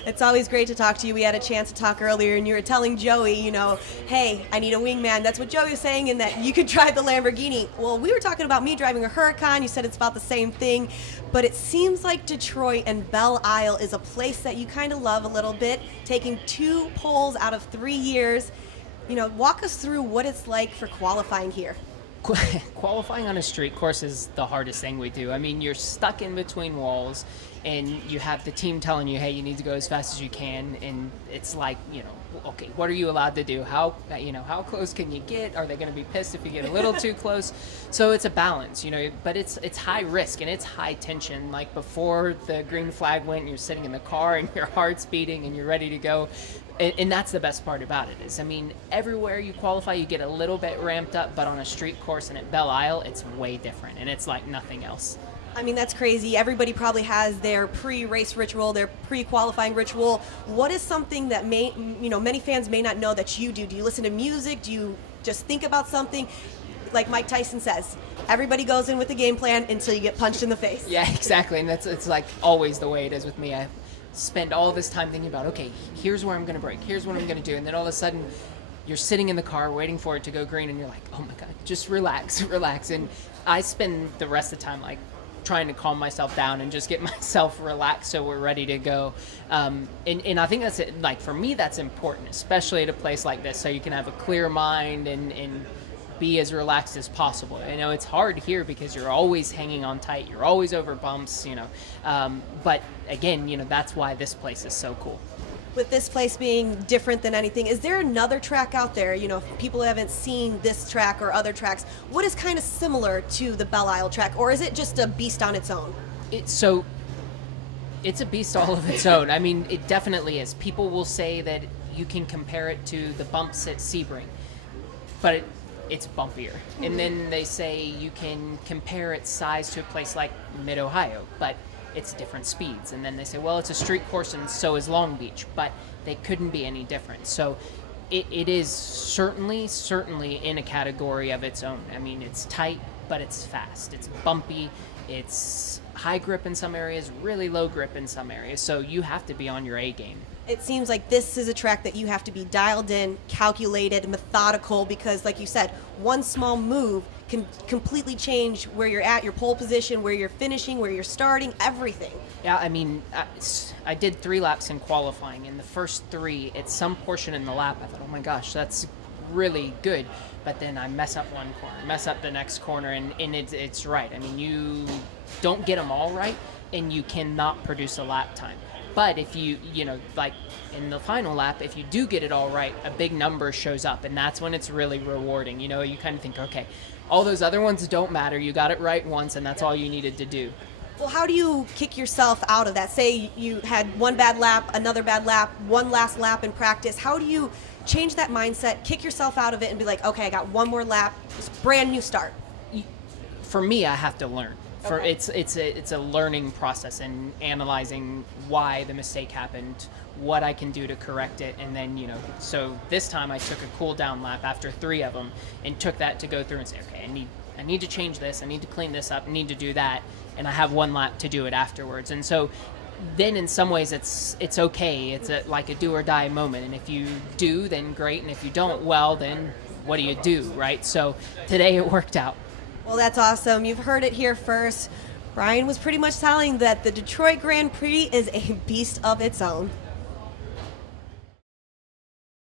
It's always great to talk to you. We had a chance to talk earlier, and you were telling Joey, hey, I need a wingman. That's what Joey was saying, and that you could drive the Lamborghini. Well, we were talking about me driving a Huracan. You said it's about the same thing, but it seems like Detroit and Belle Isle is a place that you kind of love a little bit, taking 2 poles out of 3 years. Walk us through what it's like for qualifying here. Qualifying on a street course is the hardest thing we do. I mean, you're stuck in between walls, and you have the team telling you, hey, you need to go as fast as you can, and it's like, okay, what are you allowed to do? How close can you get? Are they going to be pissed if you get a little too close? So it's a balance, but it's high risk and it's high tension. Like before the green flag went, you're sitting in the car and your heart's beating and you're ready to go. And that's the best part about it is, everywhere you qualify, you get a little bit ramped up, but on a street course and at Belle Isle, it's way different, and it's like nothing else. That's crazy. Everybody probably has their pre-race ritual, their pre-qualifying ritual. What is something that many fans may not know that you do? Do you listen to music? Do you just think about something? Like Mike Tyson says, everybody goes in with a game plan until you get punched in the face. Yeah, exactly, and it's like always the way it is with me. I spend all this time thinking about, okay, here's where I'm going to brake, here's what I'm going to do, and then all of a sudden you're sitting in the car waiting for it to go green, and you're like, oh my god, just relax. And I spend the rest of the time like trying to calm myself down and just get myself relaxed so we're ready to go. And I think that's it. Like for me, that's important, especially at a place like this, so you can have a clear mind and be as relaxed as possible. It's hard here because you're always hanging on tight, you're always over bumps, but again, that's why this place is so cool. With this place being different than anything, is there another track out there, if people haven't seen this track or other tracks, what is kind of similar to the Belle Isle track, or is it just a beast on its own? It's a beast all of its own. It definitely is. People will say that you can compare it to the bumps at Sebring, but it's bumpier. And then they say you can compare its size to a place like Mid-Ohio, but it's different speeds. And then they say, well, it's a street course and so is Long Beach, but they couldn't be any different. So it is certainly in a category of its own. It's tight, but it's fast. It's bumpy. It's high grip in some areas, really low grip in some areas. So you have to be on your A game. It seems like this is a track that you have to be dialed in, calculated, methodical, because like you said, one small move can completely change where you're at, your pole position, where you're finishing, where you're starting, everything. Yeah, I did 3 laps in qualifying. In the first 3, at some portion in the lap, I thought, oh my gosh, that's really good. But then I mess up one corner, mess up the next corner, and it's right. You don't get them all right, and you cannot produce a lap time. But if you like in the final lap, if you do get it all right, a big number shows up, and that's when it's really rewarding. You kind of think, okay, all those other ones don't matter. You got it right once, and that's all you needed to do. Well, how do you kick yourself out of that? Say you had one bad lap, another bad lap, one last lap in practice. How do you change that mindset, kick yourself out of it, and be like, okay, I got one more lap, it's a brand new start? For me, I have to learn. Okay. It's a learning process and analyzing why the mistake happened, what I can do to correct it, and then so this time I took a cool down lap after 3 of them and took that to go through and say, okay, I need to change this, I need to clean this up, I need to do that, and I have 1 lap to do it afterwards. And so then in some ways it's okay. It's like a do or die moment, and if you do, then great, and if you don't, well, then what do you do, right? So today it worked out. Well, that's awesome. You've heard it here first. Bryan was pretty much telling that the Detroit Grand Prix is a beast of its own.